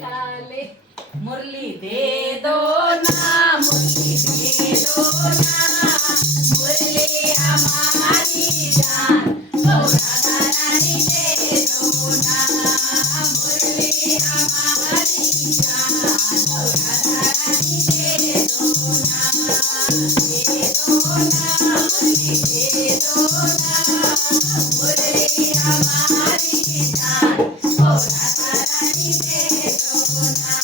काले मुरली दे दो ना, मुरली दे दो ना, मुरली हमारी जान ओ राधा रानी दे दो ना, मुरली हमारी जान ओ राधा रानी दे दो ना, दे दो ना, मुरली दे दो ना, मुरली हमारी जान ओ राधा रानी दे दो ना।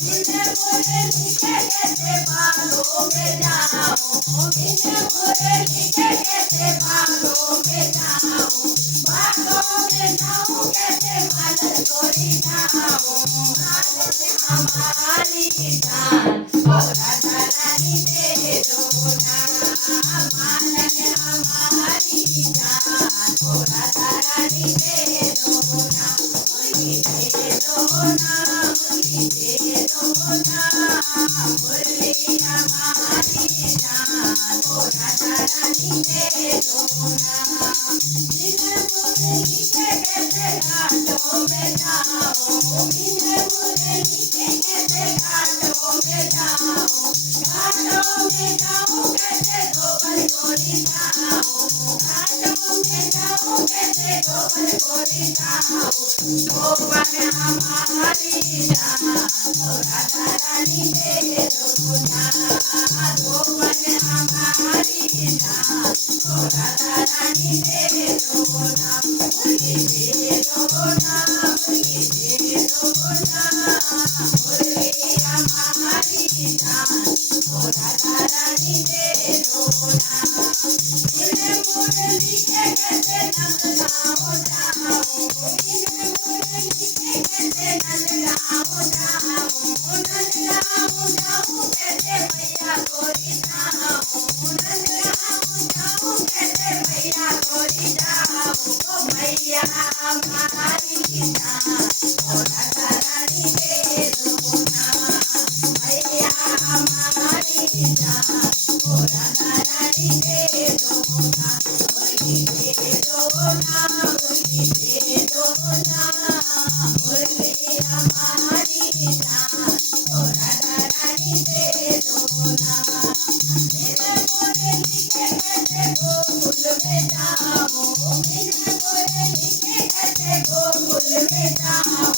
बिन मुरली के कैसे बालों में जाऊं, बिन मुरली के कैसे बालों में जाऊं, बालों में जाऊं कैसे मालन तोड़ी जाऊं, मालन हमारी जान ओ राधा रानी दे दो ना, मालन हमारी जान ओ राधा रानी दे दो ना, मुरली दे दो ना, मुरली दे दो ना, मुरली हमारी जान ओ राधा रानी दे दो ना। बिन मुरली के कैसे घाटों में जाऊं, बिन मुरली के कैसे घाटों में जाऊं, घाटों में जाऊं कैसे धोकर गोरी जाऊं, घाटों में जाऊं कैसे धोकर गोरी जाऊं, धोकर हमारी जान ओ राधा रानी दे दो ना, धोकर हमारी जान ओ राधा रानी दे दो ना, मुरली दे दो ना, मुरली दे दो ना, मुरली हमारी जान ओ राधा रानी दे दो ना। बिन मुरली के कैसे नंदगांव जाऊं, बिन मुरली के कैसे नंदगांव जाऊं, नंदगांव जाऊं कैसे मैया गोरी जाऊं, नंदगांव जाऊं कैसे मैया गोरी जाऊं, ओ मैया हमारी जान ओ राधा रानी दे दो ना, मैया हमारी जान ओ राधा रानी दे दो ना, मुरली दे दो ना, मुरली दे दो ना, मुरली हमारी जान ओ राधा रानी दे दो ना। बिन मुरली के कैसे गोकुल में जाऊं, बिन मुरली के कैसे गोकुल में जाऊं,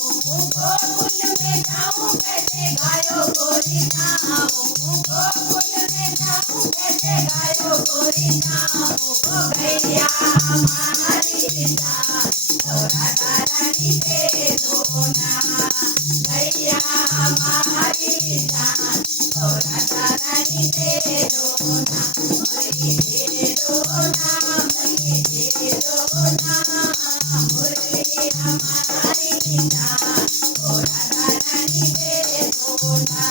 गोकुल में जाऊं कैसे गायो गोरी जाऊं, गोकुल में जाऊं कैसे गायो गोरी जाऊं, ओ गैया हमारी जान ओ राधा रानी दे दो ना, गैया हमारी जान ओ राधा रानी दे दो ना, मुरली दे दो ना, मुरली दे दो ना, मुरली हमारी जान ओ राधा रानी दे दो ना।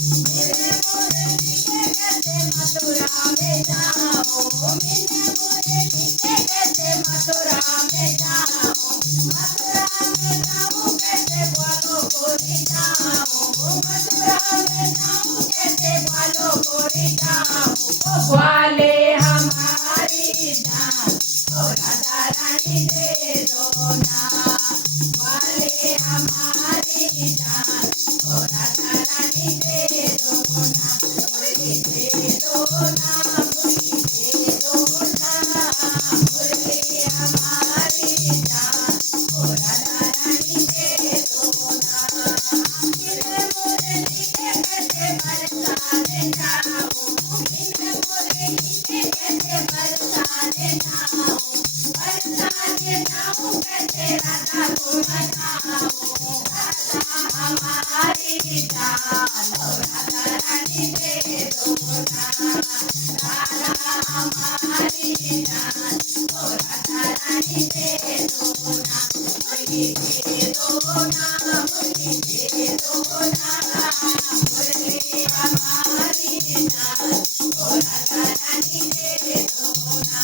बिन मुरली के कैसे मथुरा में जाऊं, बिन मुरली के कैसे मथुरा में जाऊं, मथुरा में जाऊं कैसे ग्वालों गोरी जाऊं, मथुरा में जाऊं कैसे ग्वालों गोरी जाऊं, ओ ग्वाले हमारी जान ओ राधा रानी दे दो ना, ग्वाले हमारी जान ओ राधा रानी दे दो ना, मुरली दे दो ना, मुरली दे दो ना, मुरली हमारी जान ओ राधा रानी दे दो ना। बिन मुरली के कैसे बरसाने जाऊं, बिन मुरली के कैसे बरसाने जाऊं, बरसाने जाऊं कैसे राधा को मनाऊं, राधा हमारी जान ओ राधा रानी दे दो ना, राधा हमारी जान ओ राधा रानी दे दो ना, मुरली दे दो ना, मुरली दे दो ना, मुरली हमारी जान ओ राधा रानी दे दो ना।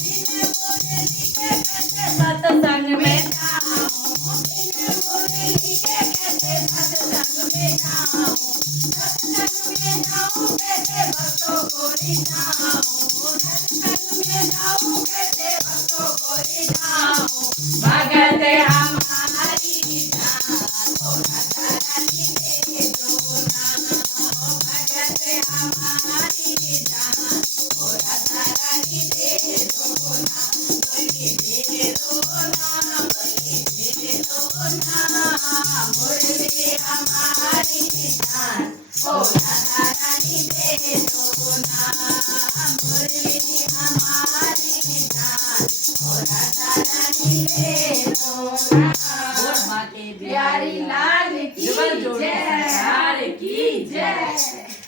बिन मुरली के कैसे सत्संग में जाऊं, बिन मुरली के कैसे सत्संग में जाऊं, सत्संग में जाऊं कैसे भक्तों को रिझाऊं, सत्संग में जाऊं कैसे भक्तों को रिझाऊं, भगत हमारी जान ओ ओ राधा रानी दे दो ना मुरली हमारी जान ओ राधा रानी दे दो ना बोल माँ के प्यारी लाल की जय सरकार की जय।